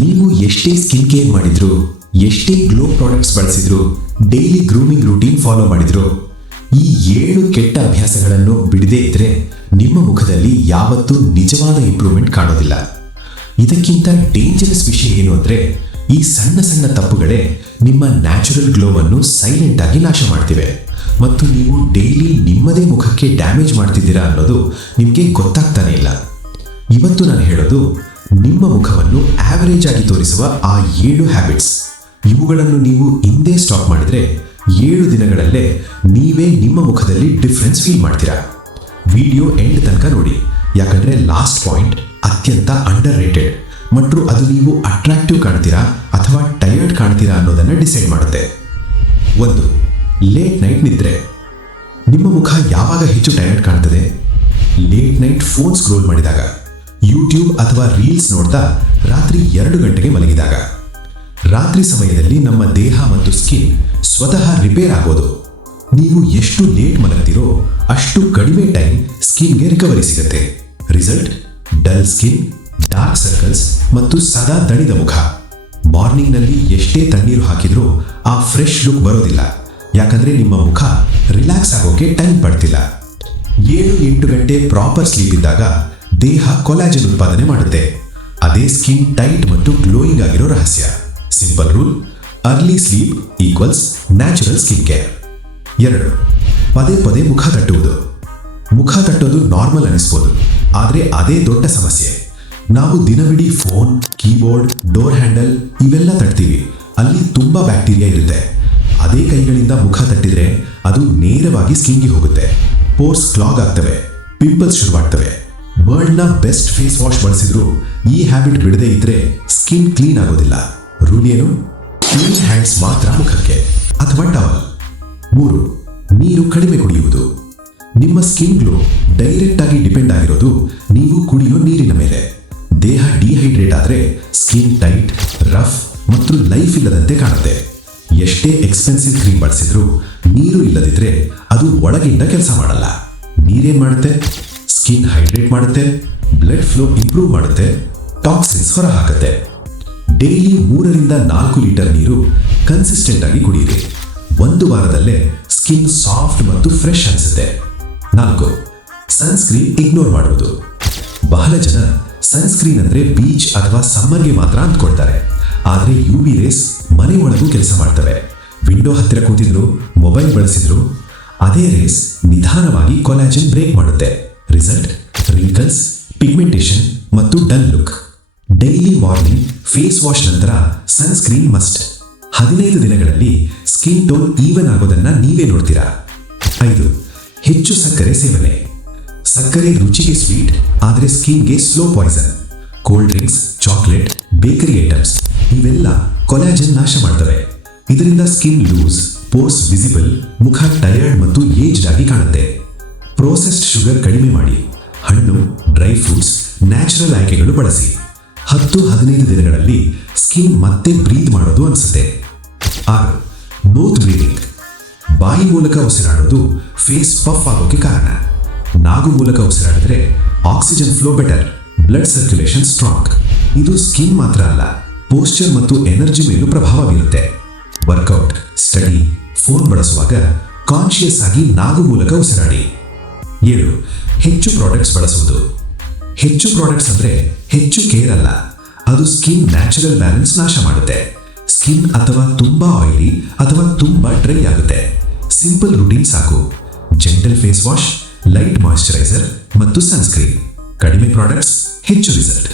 ನೀವು ಎಷ್ಟೇ skin care ಮಾಡಿದ್ರು, ಎಷ್ಟೇ ಗ್ಲೋ ಪ್ರಾಡಕ್ಟ್ಸ್ ಬಳಸಿದ್ರು, ಡೈಲಿ ಗ್ರೂಮಿಂಗ್ ರೂಟೀನ್ ಫಾಲೋ ಮಾಡಿದ್ರು, ಈ 7 ಕೆಟ್ಟ ಅಭ್ಯಾಸಗಳನ್ನು ಬಿಡದೇ ಇದ್ರೆ ನಿಮ್ಮ ಮುಖದಲ್ಲಿ ಯಾವತ್ತೂ ನಿಜವಾದ ಇಂಪ್ರೂವ್ಮೆಂಟ್ ಕಾಣೋದಿಲ್ಲ. ಇದಕ್ಕಿಂತ ಡೇಂಜರಸ್ ವಿಷಯ ಏನು ಅಂದ್ರೆ, ಈ ಸಣ್ಣ ಸಣ್ಣ ತಪ್ಪುಗಳೇ ನಿಮ್ಮ ನ್ಯಾಚುರಲ್ ಗ್ಲೋವನ್ನು ಸೈಲೆಂಟ್ ಆಗಿ ನಾಶ ಮಾಡ್ತಿವೆ ಮತ್ತು ನೀವು ಡೈಲಿ ನಿಮ್ಮದೇ ಮುಖಕ್ಕೆ ಡ್ಯಾಮೇಜ್ ಮಾಡ್ತಿದ್ದೀರಾ ಅನ್ನೋದು ನಿಮಗೆ ಗೊತ್ತಾಗ್ತಾನೆ ಇಲ್ಲ. ಇವತ್ತು ನಾನು ಹೇಳೋದು ನಿಮ್ಮ ಮುಖವನ್ನು ಆವರೇಜ್ ಆಗಿ ತೋರಿಸುವ ಆ 7 ಹ್ಯಾಬಿಟ್ಸ್. ಇವುಗಳನ್ನು ನೀವು ಹಿಂದೆ ಸ್ಟಾಪ್ ಮಾಡಿದ್ರೆ 7 ದಿನಗಳಲ್ಲೇ ನೀವೇ ನಿಮ್ಮ ಮುಖದಲ್ಲಿ ಡಿಫ್ರೆನ್ಸ್ ಫೀಲ್ ಮಾಡ್ತೀರಾ. ವಿಡಿಯೋ ಎಂಡ್ ತನಕ ನೋಡಿ, ಯಾಕಂದ್ರೆ ಲಾಸ್ಟ್ ಪಾಯಿಂಟ್ ಅತ್ಯಂತ ಅಂಡರ್ ರೇಟೆಡ್ ಮತ್ತು ಅದು ನೀವು ಅಟ್ರಾಕ್ಟಿವ್ ಕಾಣ್ತೀರಾ ಅಥವಾ ಟಯರ್ಡ್ ಕಾಣ್ತೀರಾ ಅನ್ನೋದನ್ನು ಡಿಸೈಡ್ ಮಾಡುತ್ತೆ. 1. ಲೇಟ್ ನೈಟ್ ನಿದ್ರೆ. ನಿಮ್ಮ ಮುಖ ಯಾವಾಗ ಹೆಚ್ಚು ಟಯರ್ಡ್ ಕಾಣ್ತದೆ? ಲೇಟ್ ನೈಟ್ ಫೋನ್ ಸ್ಕ್ರೋಲ್ ಮಾಡಿದಾಗ, ಯೂಟ್ಯೂಬ್ ಅಥವಾ ರೀಲ್ಸ್ ನೋಡ್ತಾ ರಾತ್ರಿ 2 ಗಂಟೆಗೆ ಮಲಗಿದಾಗ. ರಾತ್ರಿ ಸಮಯದಲ್ಲಿ ನಮ್ಮ ದೇಹ ಮತ್ತು ಸ್ಕಿನ್ ಸ್ವತಃ ರಿಪೇರ್ ಆಗೋದು. ನೀವು ಎಷ್ಟು ಲೇಟ್ ಮಲಗ್ತೀರೋ ಅಷ್ಟು ಕಡಿಮೆ ಟೈಮ್ ಸ್ಕಿನ್ಗೆ ರಿಕವರಿ ಸಿಗುತ್ತೆ. Result: dull skin, dark circles ಮತ್ತು ಸದಾ ದಣಿದ ಮುಖ. ಮಾರ್ನಿಂಗ್ನಲ್ಲಿ ಎಷ್ಟೇ ತಣ್ಣೀರು ಹಾಕಿದ್ರೂ ಆ ಫ್ರೆಶ್ ಲುಕ್ ಬರೋದಿಲ್ಲ, ಯಾಕಂದ್ರೆ ನಿಮ್ಮ ಮುಖ ರಿಲ್ಯಾಕ್ಸ್ ಆಗೋಕೆ ಟೈಮ್ ಪಡ್ತಿಲ್ಲ. 7-8 ಗಂಟೆ ಪ್ರಾಪರ್ ಸ್ಲೀಪ್ ಇದ್ದಾಗ ದೇಹ ಕೊಲಾಜನ್ ಉತ್ಪಾದನೆ ಮಾಡುತ್ತೆ. ಅದೇ ಸ್ಕಿನ್ ಟೈಟ್ ಮತ್ತು ಗ್ಲೋಯಿಂಗ್ ಆಗಿರೋ ರಹಸ್ಯ. Simple rule: early sleep equals natural skin care. 2. ಪದೇ ಪದೇ ಮುಖ ತಟ್ಟುವುದು. ಮುಖ ತಟ್ಟೋದು ನಾರ್ಮಲ್ ಅನಿಸ್ಬೋದು, ಆದರೆ ಅದೇ ದೊಡ್ಡ ಸಮಸ್ಯೆ. ನಾವು ದಿನವಿಡೀ ಫೋನ್, ಕೀಬೋರ್ಡ್, ಡೋರ್ ಹ್ಯಾಂಡಲ್ ಇವೆಲ್ಲ ತಟ್ತೀವಿ. ಅಲ್ಲಿ ತುಂಬಾ ಬ್ಯಾಕ್ಟೀರಿಯಾ ಇರುತ್ತೆ. ಅದೇ ಕೈಗಳಿಂದ ಮುಖ ತಟ್ಟಿದ್ರೆ ಅದು ನೇರವಾಗಿ ಸ್ಕಿನ್ಗೆ ಹೋಗುತ್ತೆ. ಪೋರ್ಸ್ ಕ್ಲಾಗ್ ಆಗ್ತವೆ, ಪಿಂಪಲ್ಸ್ ಶುರುವಾಗ್ತವೆ. ವರ್ಲ್ಡ್ನ ಬೆಸ್ಟ್ ಫೇಸ್ ವಾಶ್ ಬಳಸಿದ್ರು ಈ ಹ್ಯಾಬಿಟ್ ಬಿಡದೇ ಇದ್ರೆ ಸ್ಕಿನ್ ಕ್ಲೀನ್ ಆಗೋದಿಲ್ಲ. ರೂಲ್ ಏನು? ಕ್ಲೀನ್ ಹ್ಯಾಂಡ್ಸ್ ಮಾತ್ರ ಮುಖಕ್ಕೆ ಅಥವಾ ಟವಲ್. 3. ನೀರು ಕಡಿಮೆ ಕುಡಿಯುವುದು. ನಿಮ್ಮ ಸ್ಕಿನ್ ಗ್ಲೋ ಡೈರೆಕ್ಟ್ ಆಗಿ ಡಿಪೆಂಡ್ ಆಗಿರೋದು ನೀವು ಕುಡಿಯೋ ನೀರಿನ ಮೇಲೆ. ದೇಹ ಡಿಹೈಡ್ರೇಟ್ ಆದ್ರೆ ಸ್ಕಿನ್ ಟೈಟ್, ರಫ್ ಮತ್ತು ಲೈಫ್ ಇಲ್ಲದಂತೆ ಕಾಣುತ್ತೆ. ಎಷ್ಟೇ ಎಕ್ಸ್ಪೆನ್ಸಿವ್ ಕ್ರೀಮ್ ಬಳಸಿದ್ರು ನೀರು ಇಲ್ಲದಿದ್ರೆ ಅದು ಒಳಗಿಂದ ಕೆಲಸ ಮಾಡಲ್ಲ. ನೀರೇನ್ ಮಾಡುತ್ತೆ? ಸ್ಕಿನ್ ಹೈಡ್ರೇಟ್ ಮಾಡುತ್ತೆ, ಬ್ಲಡ್ ಫ್ಲೋ ಇಂಪ್ರೂವ್ ಮಾಡುತ್ತೆ, ಟಾಕ್ಸಿನ್ಸ್ ಹೊರ ಹಾಕುತ್ತೆ. ಡೈಲಿ 3-4 ಲೀಟರ್ ನೀರು ಕನ್ಸಿಸ್ಟೆಂಟ್ ಆಗಿ ಕುಡಿಯಿರಿ. 1 ವಾರದಲ್ಲೇ ಸ್ಕಿನ್ ಸಾಫ್ಟ್ ಮತ್ತು ಫ್ರೆಶ್ ಅನಿಸುತ್ತೆ. 4. ಸನ್ಸ್ಕ್ರೀನ್ ಇಗ್ನೋರ್ ಮಾಡುವುದು. ಬಹಳ ಜನ ಸನ್ಸ್ಕ್ರೀನ್ ಅಂದ್ರೆ ಬೀಚ್ ಅಥವಾ ಸಮ್ಮರ್ಗೆ ಮಾತ್ರ ಅಂದ್ಕೊಳ್ತಾರೆ, ಆದರೆ UV ರೇಸ್ ಮನೆ ಒಳಗೂ ಕೆಲಸ ಮಾಡ್ತವೆ. ವಿಂಡೋ ಹತ್ತಿರ ಕೂತಿದ್ರು, ಮೊಬೈಲ್ ಬಳಸಿದ್ರು, ಅದೇ ರೇಸ್ ನಿಧಾನವಾಗಿ ಕೊಲಾಜನ್ ಬ್ರೇಕ್ ಮಾಡುತ್ತೆ. ರಿಸಲ್ಟ್: ರಿಂಕಲ್ಸ್, ಪಿಗ್ಮೆಂಟೇಷನ್ ಮತ್ತು dull look. Daily morning face wash ನಂತರ ಸನ್ಸ್ಕ್ರೀನ್ ಮಸ್ಟ್. 15 ದಿನಗಳಲ್ಲಿ ಸ್ಕಿನ್ ಟೋನ್ ಈವನ್ ಆಗೋದನ್ನ ನೀವೇ ನೋಡ್ತೀರಾ. 5. ಹೆಚ್ಚು ಸಕ್ಕರೆ ಸೇವನೆ. ಸಕ್ಕರೆ ರುಚಿಗೆ ಸ್ವೀಟ್, ಆದರೆ ಸ್ಕಿನ್ಗೆ slow poison. Cold drinks, chocolate, bakery items ಇವೆಲ್ಲ ಕೊಲಾಜನ್ ನಾಶ ಮಾಡ್ತವೆ. ಇದರಿಂದ ಸ್ಕಿನ್ ಲೂಸ್, ಪೋರ್ಸ್ ವಿಸಿಬಲ್, ಮುಖ ಟಯರ್ಡ್ ಮತ್ತು ಏಜ್ಡ್ ಆಗಿ ಕಾಣುತ್ತೆ. ಪ್ರೋಸೆಸ್ಡ್ ಶುಗರ್ ಕಡಿಮೆ ಮಾಡಿ. ಹಣ್ಣು, ಡ್ರೈ ಫ್ರೂಟ್ಸ್, ನ್ಯಾಚುರಲ್ ಆಯ್ಕೆಗಳು ಬಳಸಿ. 10-15 ದಿನಗಳಲ್ಲಿ ಸ್ಕಿನ್ ಮತ್ತೆ ಬ್ರೀತ್ ಮಾಡೋದು ಅನಿಸುತ್ತೆ. 6. Mouth breathing. ಬಾಯಿ ಮೂಲಕ ಉಸಿರಾಡೋದು ಫೇಸ್ ಪಫ್ ಆಗೋಕೆ ಕಾರಣ. ನಾಗು ಮೂಲಕ ಉಸಿರಾಡಿದ್ರೆ oxygen flow better, blood circulation strong. ಇದು ಸ್ಕಿನ್ ಮಾತ್ರ ಅಲ್ಲ, ಪೋಸ್ಚರ್ ಮತ್ತು ಎನರ್ಜಿ ಮೇಲೂ ಪ್ರಭಾವ ಬೀರುತ್ತೆ. ವರ್ಕೌಟ್, ಸ್ಟಡಿ, ಫೋನ್ ಬಳಸುವಾಗ ಕಾನ್ಶಿಯಸ್ ಆಗಿ ನಾಗು ಮೂಲಕ ಉಸಿರಾಡಿ. 7. ಹೆಚ್ಚು ಪ್ರಾಡಕ್ಟ್ಸ್ ಬಳಸುವುದು. ಹೆಚ್ಚು ಪ್ರಾಡಕ್ಟ್ಸ್ ಅಂದ್ರೆ ಹೆಚ್ಚು ಕೇರ್ ಅಲ್ಲ, ಅದು ಸ್ಕಿನ್ ನ್ಯಾಚುರಲ್ ಬ್ಯಾಲೆನ್ಸ್ ನಾಶ ಮಾಡುತ್ತೆ. ಸ್ಕಿನ್ ಅಥವಾ ತುಂಬಾ ಆಯಿಲಿ ಅಥವಾ ತುಂಬಾ ಡ್ರೈ ಆಗುತ್ತೆ. ಸಿಂಪಲ್ ರೂಟೀನ್ ಸಾಕು: gentle face wash, light moisturiser ಮತ್ತು ಸನ್ಸ್ಕ್ರೀನ್. ಕಡಿಮೆ ಪ್ರಾಡಕ್ಟ್ಸ್, ಹೆಚ್ಚು ರಿಸಲ್ಟ್.